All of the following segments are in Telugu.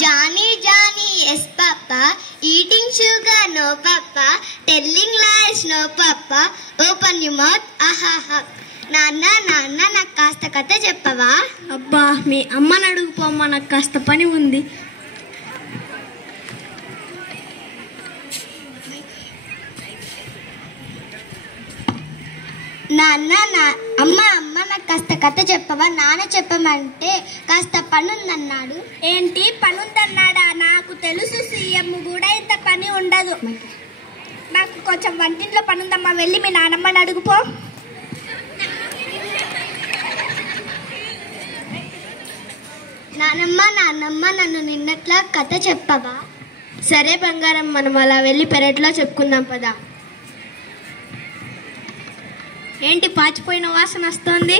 Johnny, Johnny, yes papa. Eating sugar, no papa. Telling lies, no papa. Open your mouth, ahaha. నాన్న నాన్న నాకు కాస్త కథ చెప్పవా? అబ్బా మీ అమ్మని అడుగుపోమ్మా, నాకు కాస్త పని ఉంది. నాన్న అమ్మ నాకు కాస్త కథ చెప్పవా? నాన్న చెప్పమంటే కాస్త పనుందన్నాడు. ఏంటి పనుందన్నాడా? నాకు తెలుసు సీఎం కూడా ఇంత పని ఉండదు. నాకు కొంచెం వంటింట్లో పనుందమ్మా, వెళ్ళి మీ నాన్నమ్మని అడుగుపో. నాన్నమ్మ నన్ను నిన్నట్లా కథ చెప్పవా? సరే బంగారం, మనం అలా వెళ్ళి పెరట్లో చెప్పుకుందాం పదా. ఏంటి పాచిపోయిన వాసన వస్తుంది?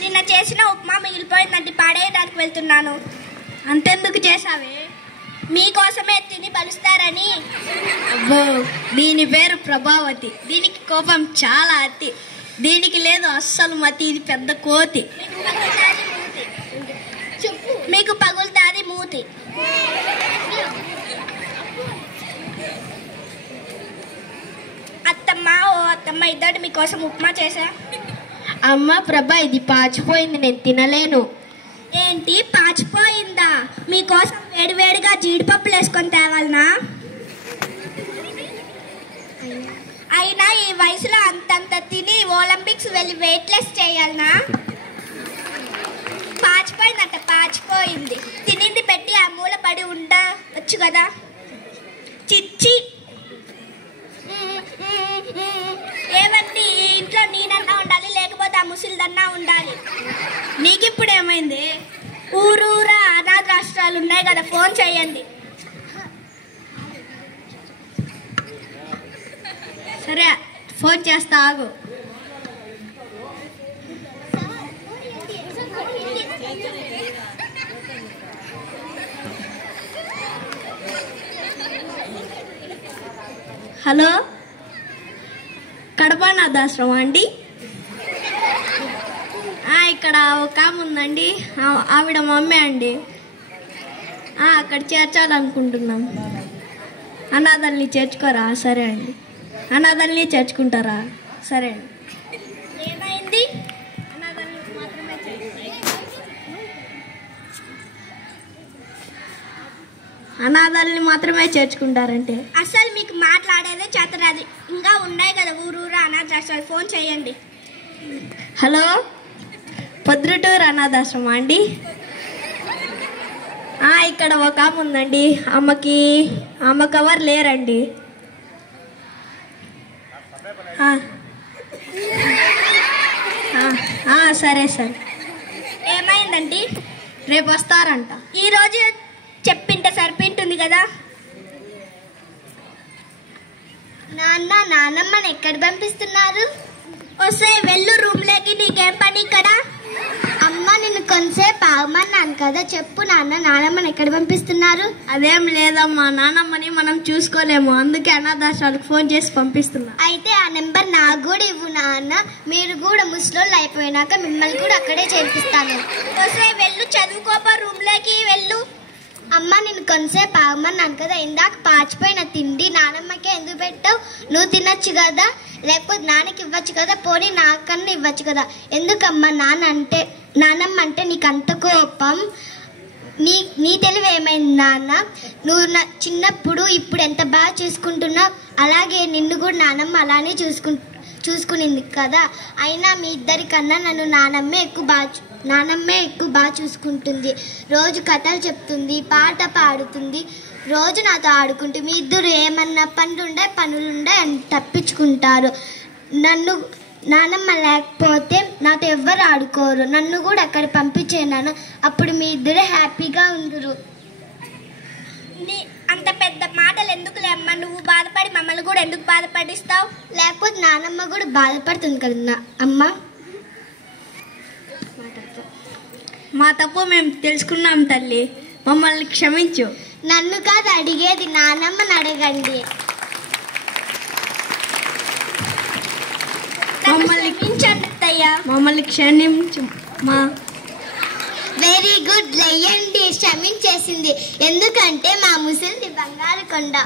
నిన్న చేసిన ఉప్మా మిగిలిపోయిందంటే పాడేయడానికి వెళ్తున్నాను. అంతెందుకు చేసావే? మీకోసమే తిని బలుస్తారని. అబ్బో, దీని పేరు ప్రభావతి. దీనికి కోపం చాలా అతి. దీనికి లేదు అస్సలు మతి. ఇది పెద్ద కోతి. మీకు పగులుతాది మూతి. అత్తమ్మ ఓ అత్తమ్మ, ఇద్దరు మీకోసం ఉప్మా చేసా. అమ్మ ప్రభా, ఇది పాచిపోయింది, నేను తినలేను. ఏంటి పాచిపోయిందా? మీకోసం వేడివేడిగా జీడిపప్పులు వేసుకొని తేవాలనా? అయినా ఈ వయసులో అంతంత తిని ఒలింపిక్స్ వెళ్ళి వెయిట్లెస్ చేయాలనా? పాచిపోయిందంట, పాచిపోయింది. తినింది పెట్టి ఆ మూల పడి ఉండవచ్చు కదా. చిచ్చి, ఏమండి ఇంట్లో నేనన్నా ఉండాలి, లేకపోతే ఆ ముసిలిదన్నా ఉండాలి. నీకిప్పుడు ఏమైంది? ఊరూరా అనాథ రాష్ట్రాలు ఉన్నాయి కదా, ఫోన్ చేయండి. సరే ఫోన్ చేస్తా, ఆగు. హలో, కడప అనాథాశ్రమం అండి? ఇక్కడ ఒక ఆమె ఉందండి, ఆవిడ మమ్మీ అండి. అక్కడ చేర్చాలనుకుంటున్నాం. అనాథల్ని చేర్చుకోరా? సరే అండి. అనాథల్ని చేర్చుకుంటారా? సరే అండి. ఏమైంది? అనాథల్ని మాత్రమే చేర్చుకుంటారంటే అసలు మీకు మాట్లాడేదే చేతరాది. ఇంకా ఉన్నాయి కదా ఊరూరా అనాథ రాష్ట్రాలు, ఫోన్ చేయండి. హలో, పొద్దుటూరు అనాథాశ్రమం అండి? ఇక్కడ ఒక ఆమె ఉందండి, అమ్మకి ఎవరు లేరండి. సరే సరే. ఏమైందండి? రేపు వస్తారంట. ఈరోజు చెప్పింటే సరిపోయింటుంది కదా. నాన్నమ్మని ఎక్కడ పంపిస్తున్నారు? వస్తే వెళ్ళు రూమ్లోకి. నీకేం పని ఇక్కడ? అమ్మ నిన్ను కొంతసేపు ఆగమన్నాను కదా, చెప్పు నాన్నమ్మని ఎక్కడ పంపిస్తున్నారు? అదేం లేదమ్మా, నాన్నమ్మని మనం చూసుకోలేము, అందుకే అనాథాశ్రాలకు ఫోన్ చేసి పంపిస్తున్నా. అయితే ఆ నెంబర్ నాకు కూడా ఇవ్వు నాన్న. మీరు కూడా ముసలోళ్ళు అయిపోయినాక మిమ్మల్ని కూడా అక్కడే చేర్పిస్తాను. వస్తే వెళ్ళు, చదువుకోపా, రూమ్లోకి వెళ్ళు. అమ్మ నిన్ను కొంతసేపు ఆగమన్నాను కదా, ఇందాక పాచిపోయిన తిండి నానమ్మకే ఎందుకు పెట్టావు? నువ్వు తినొచ్చు కదా, లేకపోతే నాన్నకి ఇవ్వచ్చు కదా, పోనీ నాకన్నా ఇవ్వచ్చు కదా. ఎందుకమ్మా నానమ్మ అంటే నీకు అంత కోపం? నీ తెలివి ఏమైంది నాన్న? నువ్వు చిన్నప్పుడు ఇప్పుడు ఎంత బాగా చూసుకుంటున్నావు, అలాగే నిన్ను కూడా నానమ్మ అలానే చూసుకునింది కదా. అయినా మీ ఇద్దరికన్నా నన్ను నానమ్మే ఎక్కువ బాగా చూసుకుంటుంది. రోజు కథలు చెప్తుంది, పాట పాడుతుంది, రోజు నాతో ఆడుకుంటుంది. మీ ఇద్దరు ఏమన్నా పనులుండే అని తప్పించుకుంటారు. నానమ్మ లేకపోతే నాతో ఎవ్వరు ఆడుకోరు. నన్ను కూడా అక్కడ పంపించేనాను, అప్పుడు మీ ఇద్దరే హ్యాపీగా ఉందరు. అంత పెద్ద మాటలు ఎందుకులే అమ్మ, నువ్వు బాధపడి మమ్మల్ని కూడా ఎందుకు బాధపడిస్తావు? లేకపోతే నానమ్మ కూడా బాధపడుతుంది కదా అమ్మ. మా తప్పు మేము తెలుసుకున్నాం తల్లి, మమ్మల్ని క్షమించు. నన్ను కాదు అడిగేది, నానమ్మని అడగండి. మమ్మల్ని క్షమించండి అత్తయ్య. మమ్మల్ని క్షమించు మా వెరీ గుడ్, లేయండి. క్షమించేసింది ఎందుకంటే మా ముసలిది బంగారు కొండ.